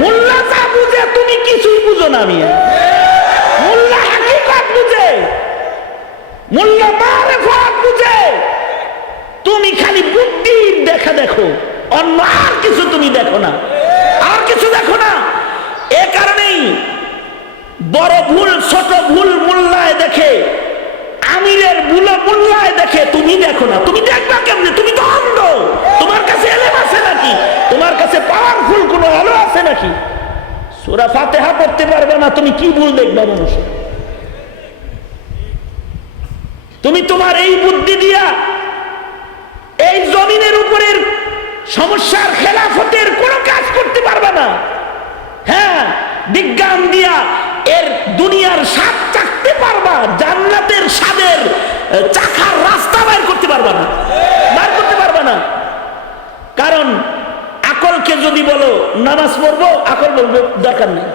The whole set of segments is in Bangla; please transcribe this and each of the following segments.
মোল্লা যা বুঝে, তুমি কিছুই বুঝো না মিয়া। মোল্লা হাকিকত বুঝে। মোল্লা মারেফত বুঝে। তুমি খালি বুদ্ধির দেখা দেখো, অন্য আর কিছু তুমি দেখো না। আর কিছু দেখো না। এ কারণেই বড় ভুল, ছোট ভুল মোল্লায় দেখে, আমিরের ভুল মোল্লায় দেখে তুমি দেখো না। তুমি দেখবা কেমনে? তুমি তো অন্ধ। তোমার কাছে আছে নাকি তোমার কাছে পাওয়ারফুল কোন আলো আছে নাকি? সুরা ফাতেহা পড়তে পারবে না, তুমি কি ভুল দেখবা মানুষের? তুমি তোমার এই বুদ্ধি দিয়া এই জমিনের উপরের সমস্যার খেলাফতের কোনো কাজ করতে পারবে না। হ্যাঁ বিজ্ঞান দিয়া এর দুনিয়ার স্বাদ চাকতে পারবা, জান্নাতের স্বাদের চাখার রাস্তা বাইর করতে পারবা না। বাইর করতে পারবা না। কারণ আকলকে যদি বলো, নামাজ পড়ব আকল বলবে, দরকার নেই।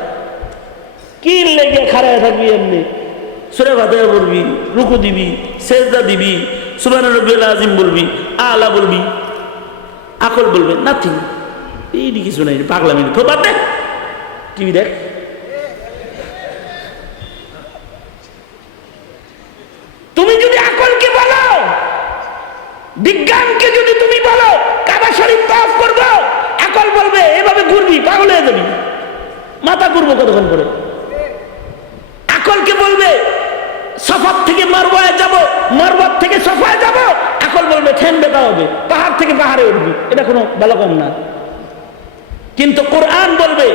কি লেগে খাড়ায় থাকবি এমনি? সুরে ভাতায় বলবি, রুকু দিবি, সেজদা দিবি সুবান আজিম বলবি, আলা বলবি আকল বলবে, নাথিং। এই কিছু নাই পাগলা তো বাদ দেখ। টিভি দেখ তুমি যদি আকলকে বলো বিজ্ঞানকে যদি তুমি বলো কাবা শরীফ তফ করব আকল বলবে এভাবে ঘুরবি পাগল হয়ে যাবি মাথা ঘুরবো কতক্ষণ করে আকলকে বলবে সফার থেকে মারবায় যাব মারবার থেকে সফায় যাব আকল বলবে ঠেন বেতা হবে, পাহাড় থেকে পাহাড়ে উঠবি। এটা কোনো ভালো কম না। কিন্তু কোরআন বলবে,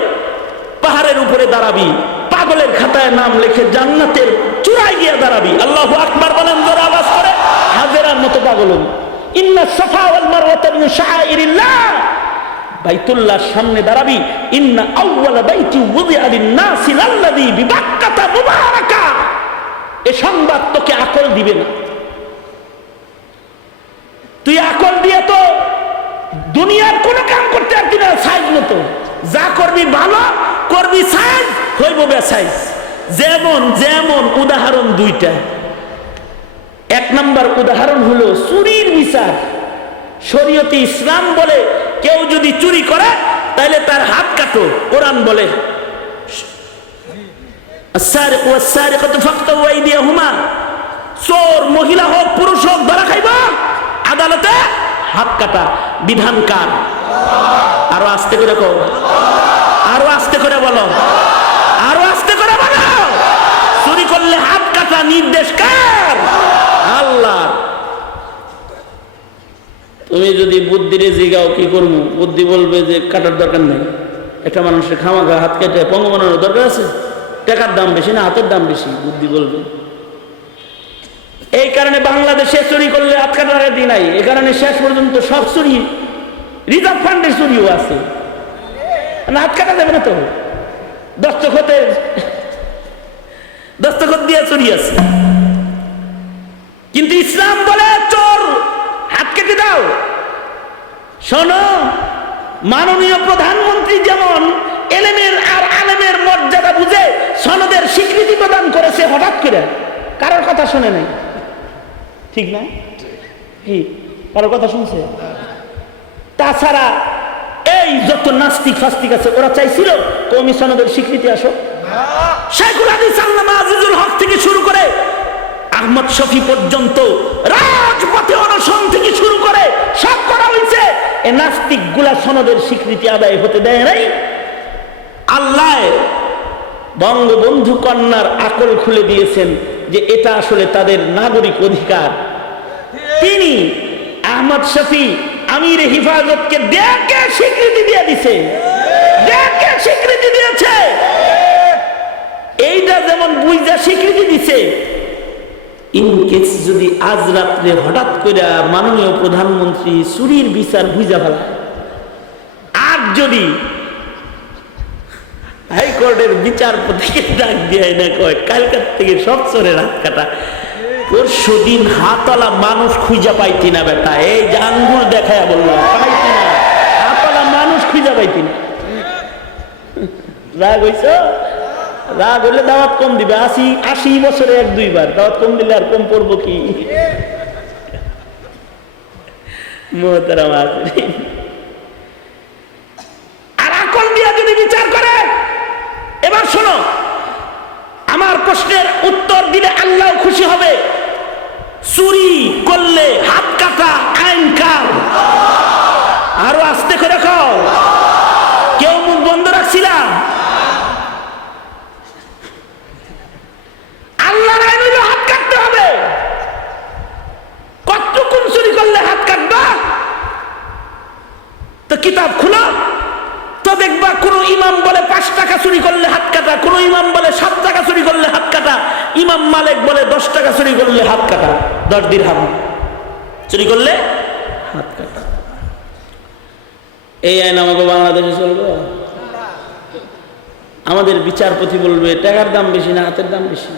পাহাড়ের উপরে দাঁড়াবি, পাগলের খাতায় নাম লিখে জান্নাতের চূড়ায় গিয়ে দাঁড়াবি। আল্লাহ আকবার বলেন, জোরে আওয়াজ করে, হাজেরার মতো পাগল ইন্না ওয়াল মারওয়াতা মিন শাআইরিল্লাহ। বাইতুল্লাহর সামনে দাঁড়াবি। ইন্না বাইতি উযিআ লিন-নাসি বিবাক্কাতা মুবারাকা। এ সংবাদ তোকে আকল দিবে না। তুই আকল দিয়ে তো দুনিয়ার কোনো কাম করতে পারতি না সাইজ মতো। যা করবি ভালো, করবি সাইজ হইব সাইজ যেমন যেমন উদাহরণ দুইটা। এক নম্বর উদাহরণ হলো চুরির বিচার। শরীয়তে ইসলাম বলে, কেউ যদি চুরি করে তাহলে তার হাত কাটো, কোরআন বলে। চোর, মহিলা হোক, পুরুষ হোক, ধরা খাইবা। আদালতে হাত কাটা বিধানকার আরও আস্তে করে কো আরও আস্তে করে বলো। আরও আস্তে করে বলো। চুরি করলে হাত কাটা নির্দেশ কার? আল্লাহ। তুমি যদি বুদ্ধি বুদ্ধিরে জিগাও কি করব? বুদ্ধি বলবে যে কাটার দরকার নেই। একটা মানুষের খামাখা হাত কেটে পঙ্গ বানানোর দরকার আছে? টাকার দাম বেশি না হাতের দাম বেশি? বুদ্ধি বলবে। এই কারণে বাংলাদেশে চুরি করলে হাত কাটার দিন নাই। এ কারণে শেষ পর্যন্ত সব চুরি, রিজার্ভ ফান্ডের চুরিও আছে। না হাত যাবে না তো। দস্তখতে, দস্তখত দিয়ে চুরি আছে। কিন্তু ইসলাম বলে, চোর, হাত কেটে দাও। শোনো, মাননীয় প্রধানমন্ত্রী যেমন এলেমের আর আলেমের মর্যাদা বুঝে সনদের স্বীকৃতি প্রদান করেছে হঠাৎ করে, কারোর কথা শুনে নাই। ঠিক না? কি? কারোর কথা শুনছে? তাছাড়া এই যত নাস্তিক ফাস্তিক আছে, ওরা চাইছিল কৌমি সনদের স্বীকৃতি আসো শেখুল হাদিস আল্লামা আজিজুল হক থেকে শুরু করে আহমদ শফি পর্যন্ত রাজপথে অনশন থেকে শুরু করে সব করা হয়েছে। এ নাস্তিকগুলা সনদের স্বীকৃতি আদায় হতে দেয় নাই। আল্লাহ বঙ্গবন্ধু কন্যার আকল খুলে দিয়েছেন যে এটা আসলে তাদের নাগরিক অধিকার। তিনি আহমদ শফি আমির হিফাজতকে দেখে স্বীকৃতি দিয়ে দিছে। দেখে স্বীকৃতি দিয়েছে। এইটা যেমন বুঝা স্বীকৃতি দিছে ইনকেস যদি আজ রাত্রে হঠাৎ করে মাননীয় প্রধানমন্ত্রী চুরির বিচার বুঝা ফেলা আর যদি হাইকোর্টের বিচারপতিকে ডাক দিয়ে না কয়, কালকার থেকে সব চোরে রাত কাটা পরশু দিন হাতালা মানুষ খুঁজা পাইতি না বেটা। এই যে আঙ্গুল দেখায় বললাম, পাইতি না। হাতালা মানুষ খুঁজা পাইতি না। রাগ হইছ? রাগ হইলে দাওয়াত কম দিবে। আশি আশি বছরে এক, দুইবার। দাওয়াত কম দিলে আর কম পড়ব কি? আর আকল দিয়া যদি বিচার করে, এবার শোনো, আমার প্রশ্নের উত্তর দিলে আল্লাহ খুশি হবে। চুরি করলে হাত কাটা আইন কার আরও আস্তে করে খাও কেউ মুখ বন্ধ রাখছিলাম আল্লাহর হাত কাটতে হবে। কতক্ষণ চুরি করলে হাত কাটবা? তো কিতাব খুলে। দেখবা কোন ইমাম বলে পাঁচ টাকা চুরি করলে হাত কাটা, কোন ইমাম বলে সাত টাকা চুরি করলে হাত কাটা, ইমাম মালিক বলে দশ টাকা চুরি করলে হাত কাটা, দশ দিন হাম চুরি করলে হাত কাটা। এই আইন আমাকে বাংলাদেশে চলবে? আমাদের বিচারপতি বলবে, টাকার দাম বেশি না, হাতের দাম বেশি।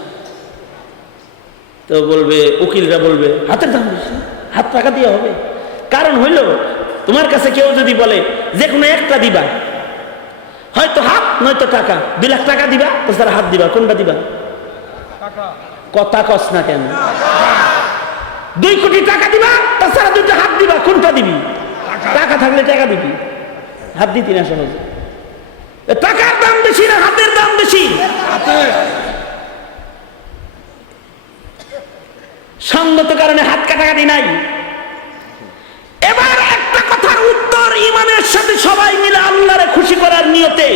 তো বলবে, উকিলরা বলবে, হাতের দাম বেশি, হাত টাকা দিয়ে হবে। কারণ হইল, তোমার কাছে কেউ যদি বলে, যে কোনো একটা দিবা। হয়তো হাত নয়তো টাকা। দুই লাখ টাকা দিবা তারা হাত দিবা। কোনটা দিবা? কথা কস না কেন? দুই কোটি টাকা দিবা তাছাড়া দুটো হাত দিবা। কোনটা দিবি? টাকা। থাকলে টাকা দিবি। হাত দিতি না সহজে। টাকার দাম বেশি না হাতের দাম বেশি? সঙ্গত কারণে হাত কাটাকাটি নাই এবার একটা কথার উত্তর ইমানের সাথে সবাই মিলে আল্লাহরে খুশি করার নিয়তে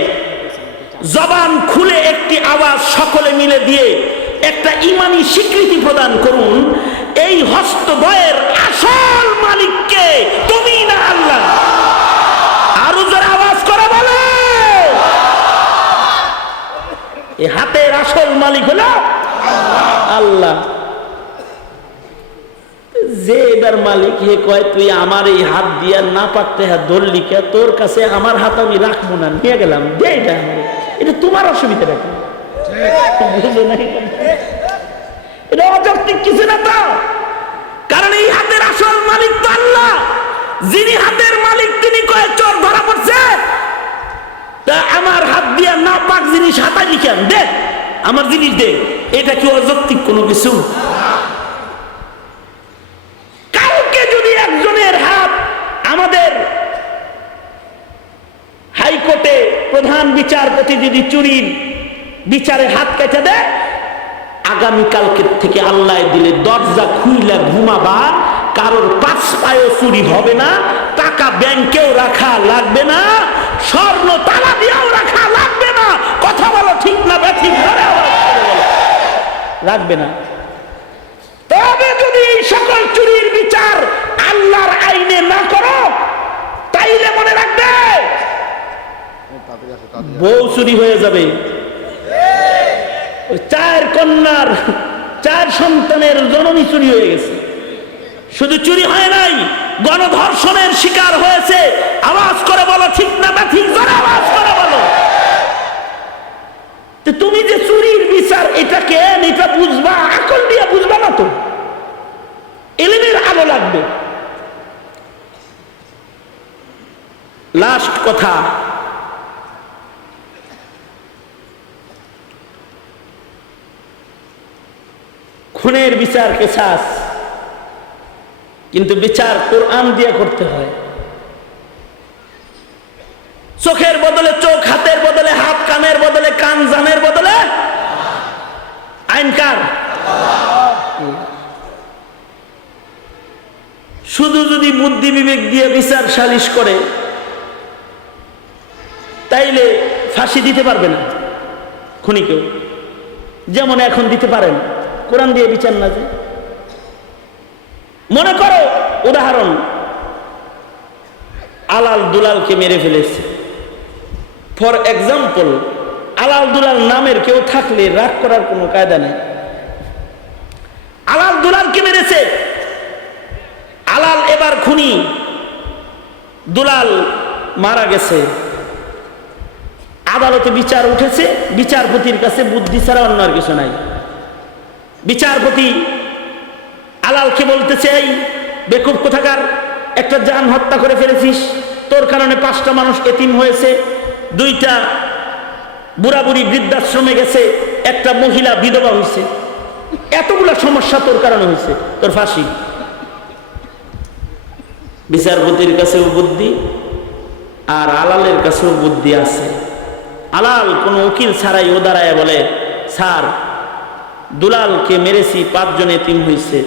জবান খুলে একটি আওয়াজ সকলে মিলে দিয়ে একটা ইমানি স্বীকৃতি প্রদান করুন, এই হস্তদ্বয়ের আসল মালিককে তুমি না আল্লাহ। আরও জোরে আওয়াজ করে বলে। এই হাতের আসল মালিক হলো আল্লাহ। এবার মালিক হে কয়, তুই আমার এই হাত দিয়া না পারতে হাত ধরলি কে? তোর কাছে আমার হাত আমি রাখব না, নিয়ে গেলাম, দে এটা এটা তোমার অসুবিধা রাখো এটা? অযৌক্তিক কিছু না তো। কারণ এই হাতের আসল মালিক তো আল্লাহ। যিনি হাতের মালিক, তিনি কয় চোর ধরা পড়ছে। তা আমার হাত দিয়া না পাক জিনিস হাতাই কেন? দে, আমার জিনিস দে। এটা কি অযৌক্তিক কোনো কিছু কাউকে যদি একজনের হাত আমাদের হাইকোর্টে প্রধান বিচারপতি যদি চুরির বিচারে হাত কেটে দেয়, আগামীকালকে থেকে আল্লাহ দিলে দরজা খুইলা ঘুমাবা কারোর পাঁচ পায়ে চুরি হবে না, টাকা ব্যাংকেও রাখা লাগবে না, স্বর্ণ তালা দিয়েও রাখা লাগবে না, কথা বলো ঠিক না আওয়াজ রাখবে না। তবে যদি এই সকল চুরির বিচার আল্লাহর আইনে না করো তাইলে মনে রাখবে বউ চুরি হয়ে যাবে। চার কন্যার, চার সন্তানের জননী চুরি হয়ে গেছে। শুধু চুরি হয় নাই, গণধর্ষণের শিকার হয়েছে। আওয়াজ করে বলো, ঠিক না বা ঠিক? আওয়াজ করে বলো। তুমি যে চুরির বিচার এটা কেন এটা বুঝবা, আকল দিয়ে বুঝবা না তো? এলিমের আলো লাগবে। লাস্ট কথা খুনের বিচার কেসাস। কিন্তু বিচার কোরআন দিয়ে করতে হয়। চোখের বদলে চোখ, হাতের বদলে হাত, কানের বদলে কান, জানের বদলে আইন কার? শুধু যদি বুদ্ধি বিবেক দিয়ে বিচার সালিশ করে, তাইলে ফাঁসি দিতে পারবে না খুনিকেও। যেমন এখন দিতে পারেন। কোরআন দিয়ে বিচার না যে। মনে করো, উদাহরণ, আলাল দুলালকে মেরে ফেলেছে। ফর এক্সাম্পল আলাল দুলাল নামের কেউ থাকলে রাগ করার কোনো কায়দা নেই। আলাল দুলালকে মেরেছে। আলাল এবার খুনি, দুলাল মারা গেছে। আদালতে বিচার উঠেছে, বিচারপতির কাছে বুদ্ধি ছাড়া অন্য আর কিছু নাই। বিচারপতি আলালকে বলতেছে এই বেকুব কোথাকার, একটা যান হত্যা করে ফেলেছিস, তোর কারণে পাঁচটা মানুষ এতিম হয়েছে, দুইটা বুড়া বুড়ি বৃদ্ধাশ্রমে গেছে, একটা মহিলা বিধবা হয়েছে। এতগুলা সমস্যা তোর কারণে হয়েছে, তোর ফাঁসি। বিচারপতির কাছেও বুদ্ধি, আর আলালের কাছেও বুদ্ধি আছে। আলাল কোনো উকিল ছাড়াই ও দাঁড়ায় বলে, স্যার দুলালকে মেরেছি, পাঁচজন এতিম হয়েছে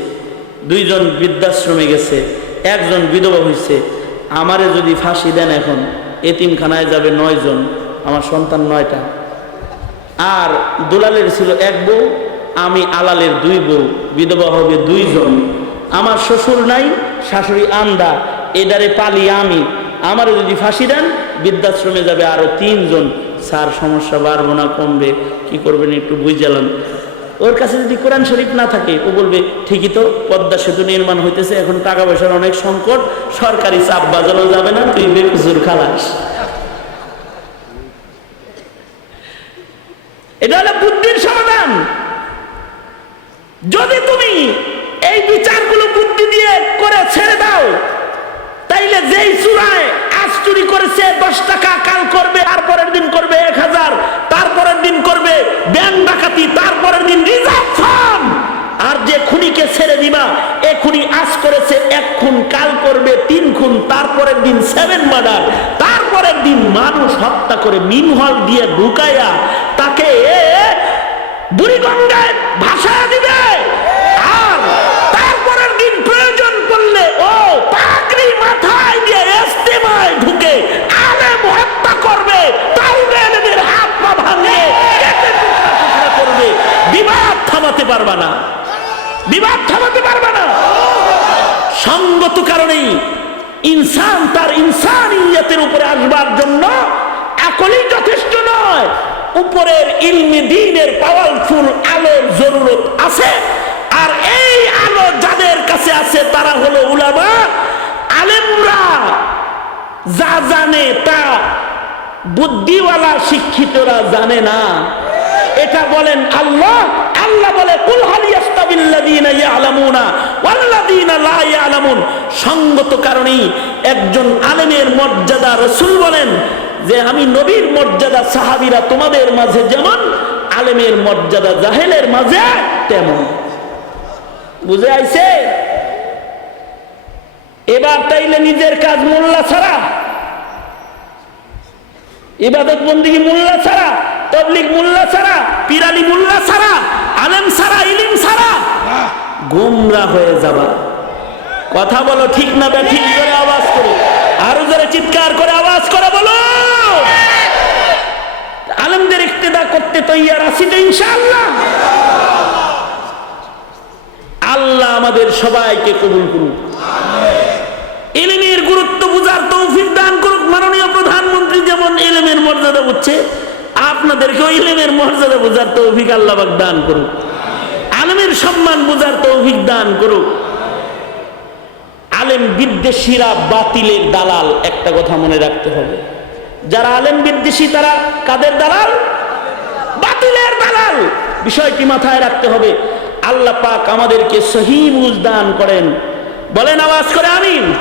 দুইজন বৃদ্ধাশ্রমে গেছে, একজন বিধবা হয়েছে আমারে যদি ফাঁসি দেন এখন, এতিমখানায় যাবে নয় জন আমার সন্তান নয়টা। আর দুলালের ছিল এক বউ, আমি আলালের দুই বউ, বিধবা হবে দুইজন। আমার শ্বশুর নাই, শাশুড়ি আন্দা, এদারে পালি আমি। আমারও যদি ফাঁসি দেন, বৃদ্ধাশ্রমে যাবে আরও তিনজন। স্যার, সমস্যা বাড়বো না, কমবে। কি করবেন একটু বুঝালাম ওর কাছে যদি কোরআন শরীফ না থাকে, ও বলবে, ঠিকই তো, পদ্মা সেতু নির্মাণ হইতেছে, এখন টাকা পয়সার অনেক সংকট, সরকারি চাপ বাজানো যাবে না, তুই বেকুজুর খালাস। এটা হলো বুদ্ধির সমাধান। যদি তুমি এই বিচারগুলো বুদ্ধি দিয়ে করে ছেড়ে দাও, তাইলে যেই চূড়ায় আজ চুরি করেছে, দশ টাকা কাল করবে, তারপরের দিন করবে এক হাজার, তারপরের করবে ব্যাংক ডাকাতি, তারপরের দিন রিজার্ভ ফান্ড আর যে খুনিকে ছেড়ে দিবা, এ খুনি আজ করেছে এক খুন, কাল করবে তিন খুন, তারপরের দিন সেভেন মার্ডার তারপরের দিন মানুষ হত্যা করে মিনহল দিয়ে ঢুকাইয়া তাকে বুড়িগঙ্গায় ভাষা দিবে আর তারপরের দিন প্রয়োজন পড়লে ও পাগড়ি মাথায় দিয়ে ইস্তেমায় ঢুকে আলেম হত্যা করবে তাহলে এলেমের হাত পা ভাঙে কেটে টুকরা টুকরা করবে বিবাদ থামাতে পারবা না। বিবাদ থামাতে পারবা না। সঙ্গত কারণেই ইনসান তার ইনসানিয়তের উপরে আসবার জন্য একলই যথেষ্ট নয়। উপরের ইলমি দিনের পাওয়ারফুল আলোর জরুরত আছে। আর এই আলো যাদের কাছে আছে তারা হলো উলামা, আলেমরা। যা জানে তা বুদ্ধিওয়ালা শিক্ষিতরা জানে না। এটা বলেন আল্লাহ আল্লাহ বলে, কুল ইয়ালামুনা লা ইয়ালামুন। সঙ্গত কারণেই একজন আলেমের মর্যাদা রাসূল বলেন যে, আমি নবীর মর্যাদা, সাহাবীরা তোমাদের মাঝে যেমন, আলেমের মর্যাদা, জাহেলের মাঝে তেমন। বুঝে আইছে? এবার তাইলে নিজের কাজ মোল্লা ছাড়া ইবাদত বন্দি মোল্লা ছাড়া তবলিক মোল্লা ছাড়া, পিরালি মোল্লা ছাড়া আলেম সারা ইলিম ছাড়া। গোমরা হয়ে যাবা। কথা বলো ঠিক না বে, ঠিক করে আওয়াজ করে। আরও জোরে চিৎকার করে আওয়াজ করে বলো। আলেমদের ইক্তেদা করতে তৈয়ার আছি তো ইনশাআল্লাহ। আল্লাহ আমাদের সবাইকে কবুল করুন এলেমের গুরুত্ব বুঝার তৌফিক দান করুক। মাননীয় প্রধানমন্ত্রী যেমন এলেমের মর্যাদা বুঝছে আপনাদেরকেও এলেমের মর্যাদা বুঝার তৌফিক আল্লাহ দান করুক। আলেমের সম্মান বুঝার তৌফিক দান করুক। আলেম বিদ্বেষীরা বাতিলের দালাল, একটা কথা মনে রাখতে হবে। যারা আলেম বিদ্বেষী, তারা কাদের দালাল? বাতিলের দালাল। বিষয়টি মাথায় রাখতে হবে। আল্লাহ পাক আমাদেরকে সহি বুঝ দান করেন। বলেন আওয়াজ করে আমিন।